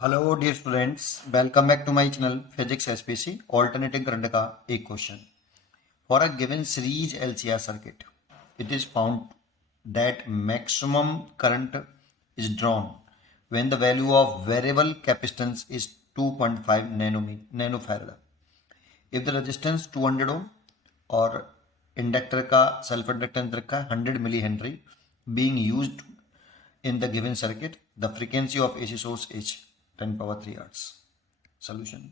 Hello dear students, welcome back to my channel physics SPC alternating current का एक question. For a given series LCR circuit it is found that maximum current is drawn when the value of variable capacitance is 2.5 nanofarad. If the resistance 200 ohm और inductor का self inductance रखा है 100 milli henry being used in the given circuit, the frequency of AC source is 10 power 3 hertz. Solution.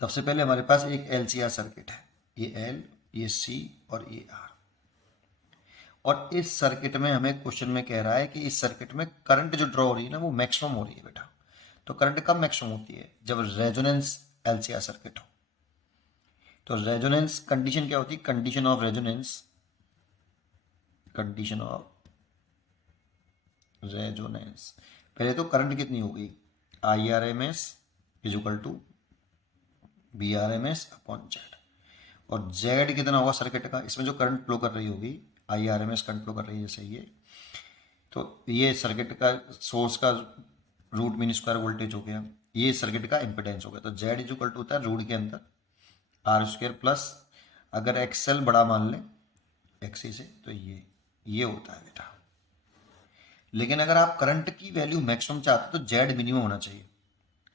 सबसे पहले हमारे पास एक LCR circuit है, ये L, ये C और ये R। और इस सर्किट में हमें क्वेश्चन में कह रहा है कि इस सर्किट में करंट जो ड्रॉ हो रही है ना वो मैक्सिमम हो रही है बेटा। तो करंट कब मैक्सिमम होती है? जब रेजोनेंस LCR सर्किट हो। तो रेजोनेंस कंडीशन क्या होती है? कंडीशन ऑफ रेजोनेंस पहले तो करंट कितनी होगी? I R M S is equal to B R M S upon Z. और जेड कितना होगा सर्किट का? इसमें जो करंट फ्लो कर रही होगी, I R M S current flow कर रही है जैसे ये, तो ये सर्किट का सोर्स का रूट मीन स्क्वायर वोल्टेज हो गया, ये सर्किट का इम्पिडेंस हो गया। तो जेड इज इक्वल टू होता है रूट के अंदर आर स्क्वायर प्लस, अगर एक्सएल बड़ा मान लें एक्सी से, तो ये होता है बेटा। लेकिन अगर आप करंट की वैल्यू मैक्सिमम चाहते हो तो जेड मिनिमम होना चाहिए,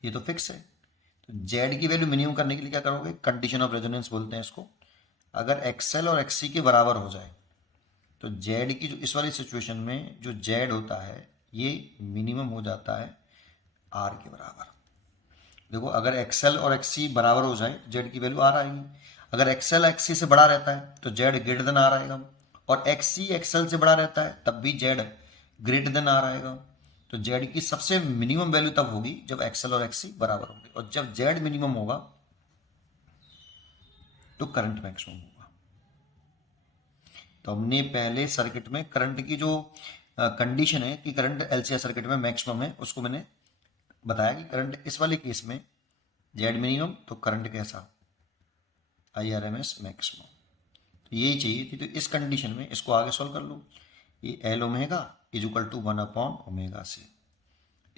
ये तो फिक्स है। तो जेड की वैल्यू मिनिमम करने के लिए क्या करोगे? कंडीशन ऑफ रेजोनेंस बोलते हैं इसको। अगर एक्सएल और एक्ससी के बराबर हो जाए तो जेड की जो इस वाली सिचुएशन में जो जेड होता है ये मिनिमम हो जाता है आर के बराबर। देखो, अगर एक्सएल और एक्ससी बराबर हो जाए जेड की वैल्यू आर आएगी। अगर एक्सएल एक्ससी से बड़ा रहता है तो जेड ग्रेटर देन आर आएगा, और एक्ससी एक्सएल से बड़ा रहता है तब भी जेड ग्रेटर देन आर आएगा। तो जेड की सबसे मिनिमम वैल्यू तब होगी जब एक्सएल और एक्ससी बराबर होंगे, और जब जेड मिनिमम होगा तो करंट मैक्सिमम होगा। तो हमने पहले सर्किट में करंट की जो कंडीशन है कि करंट एलसीआर सर्किट में मैक्सिमम है, उसको मैंने बताया कि करंट इस वाले केस में जेड मिनिमम, तो करंट कैसा? I R M S maximum. तो यही चाहिए थी। तो इस कंडीशन में इसको आगे सॉल्व कर लो। ये L omega is equal to 1 upon omega C.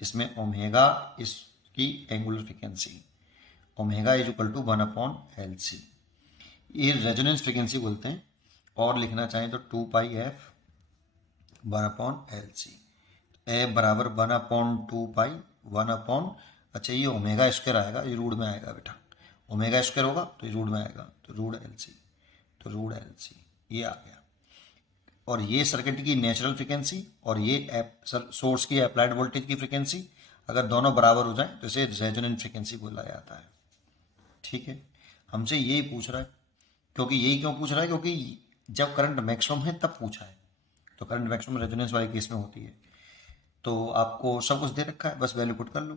इसमें ओमेगा इसकी angular frequency, omega is equal to 1 upon L C, ये रेजोनेंस फ्रीक्वेंसी बोलते हैं। और लिखना चाहें तो 2 पाई एफ 1 अपॉन एल सी, ए बराबर 1 अपॉन 2 पाई 1 अपॉन, अच्छा ये ओमेगा स्क्वायर आएगा, ये रूट में आएगा बेटा। ओमेगा स्क्वायर होगा तो ये रूट में आएगा, तो रूट एल सी, तो रूट एल सी ये आ गया। और ये सर्किट की नेचुरल फ्रीक्वेंसी और ये सोर्स की अप्लाइड वोल्टेज की फ्रीक्वेंसी अगर दोनों बराबर हो जाए तो इसे रेजोनेंट फ्रीक्वेंसी बोला जाता है। ठीक है, हमसे यही पूछ रहा है। क्योंकि यही क्यों पूछ रहा है? क्योंकि जब करंट मैक्सिमम है तब पूछा है। तो करंट मैक्सिमम रेजोनेंस वाले केस में होती है। तो आपको सब कुछ दे रखा है, बस वैल्यू पुट कर लो।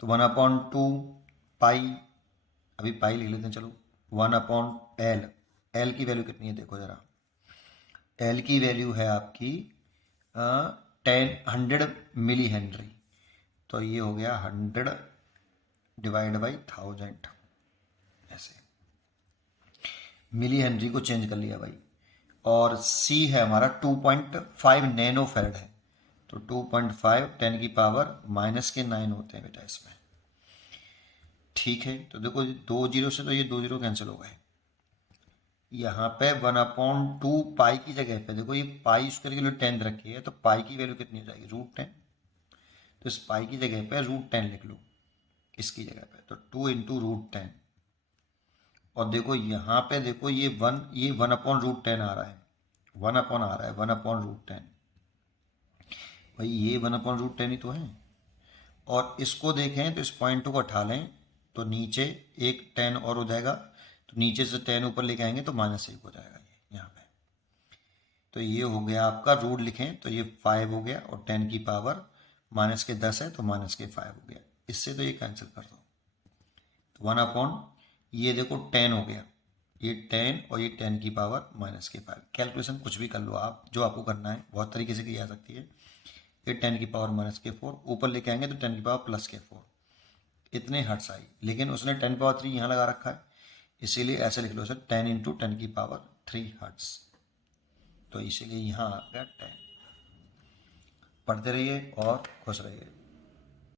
तो 1 अपॉन 2 पाई, अभी पाई लिख लेते हैं चलो, 1 अपॉन एल, एल की वैल्यू कितनी है देखो जरा। एल की वैल्यू है आपकी 100 मिली हेनरी, तो ये हो गया 100 डिवाइड बाई 1000, ऐसे मिली हेनरी को चेंज कर लिया भाई। और सी है हमारा 2.5 नैनो फैराड है, तो 2.5 10 की पावर माइनस के 9 होते हैं बेटा इसमें। ठीक है, तो देखो 2 जीरो से तो ये 2 जीरो कैंसिल हो गए। यहाँ पे 1 अपॉन 2 पाई की जगह पे देखो, ये पाई स्क्वायर की वैल्यू 10 रखी है, तो पाई की वैल्यू कितनी हो जाएगी? रूट 10। तो इस पाई की जगह पे रूट 10 लिख लो इसकी जगह पे, तो 2 इंटू रूट 10। और देखो यहाँ पे देखो ये 1 अपॉन रूट 10 आ रहा है, 1 अपॉन आ रहा है 1 अपॉन रूट 10, भाई ये 1 अपॉन रूट 10 ही तो है। और इसको देखें तो इस पॉइंट को उठा लें तो नीचे एक 10 और हो जाएगा, तो नीचे से 10 ऊपर लेके आएंगे तो -1 हो जाएगा ये यहाँ पे। तो ये हो गया आपका, रूट लिखें तो ये 5 हो गया, और 10 की पावर माइनस के 10 है तो माइनस के 5 हो गया। इससे तो ये कैंसिल कर दो, तो 1 अपॉन ये देखो 10 हो गया, ये 10 और ये 10 की पावर माइनस के 5। कैलकुलेशन कुछ भी कर लो आप, जो आपको करना है, बहुत तरीके से की जा सकती है। ये 10 की पावर माइनस के 4 ऊपर लेके आएंगे तो 10 की पावर प्लस के 4, इतने हर्ट्स आई। लेकिन उसने 10 पावर 3 यहाँ लगा रखा है, इसीलिए ऐसे लिख लो सर 10 इंटू 10 की पावर 3 हर्ट्स, तो इसीलिए यहाँ आ गया 10। पढ़ते रहिए और खुश रहिए।